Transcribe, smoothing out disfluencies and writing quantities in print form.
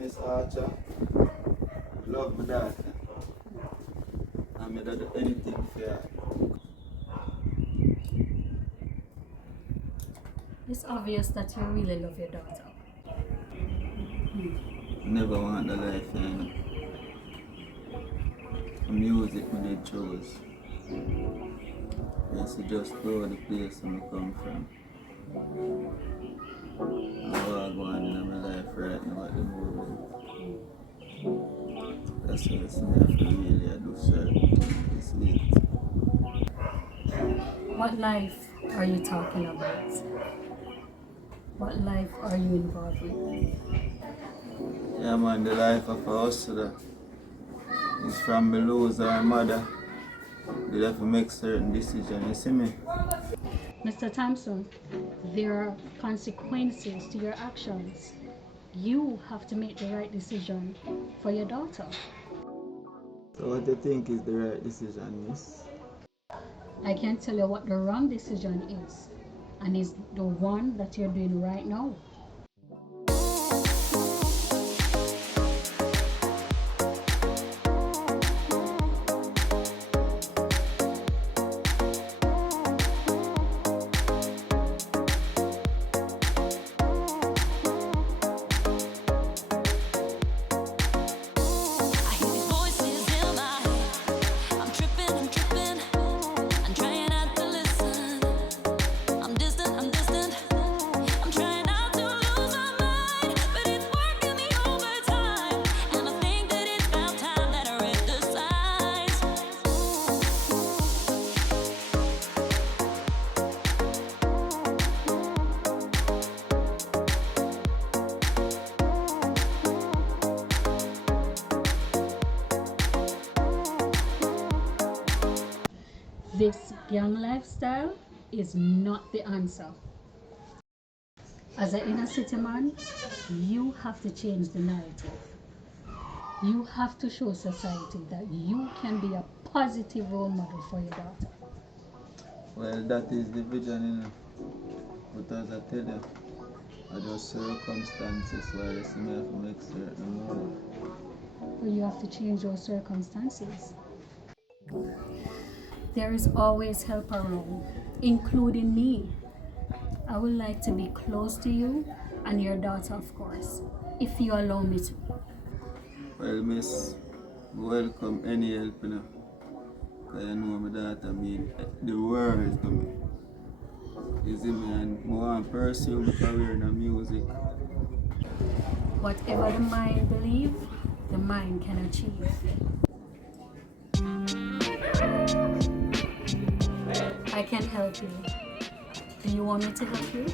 Miss Archer. Love my daughter. I'm going to do anything for her. It's obvious that you really love your daughter. Never want the life, you know. The music when they chose. Yes, to just go to the place where I come from. And what I go on in my life right now at the moment. That's why it's me I feel really I do certain things this week. What life are you talking about? What life are you involved with? Yeah man, the life of a hustler is from me lose our mother. We have to make certain decisions, you see me? Mr. Thompson, there are consequences to your actions. You have to make the right decision for your daughter. So what do you think is the right decision, miss? I can tell you what the wrong decision is, and it's the one that you're doing right now. This young lifestyle is not the answer. As an inner city man, you have to change the narrative. You have to show society that you can be a positive role model for your daughter. Well, that is the vision, you know. But as I tell you, I just circumstances why they see me have to make certain move. But you have to change your circumstances. There is always help around, including me. I would like to be close to you and your daughter, of course, if you allow me to. Well, miss, welcome any help, you know. Because you know my daughter mean the world to me. You see me, and I want to pursue my career in the music. Whatever the mind believes, the mind can achieve. I can help you. Do you want me to help you?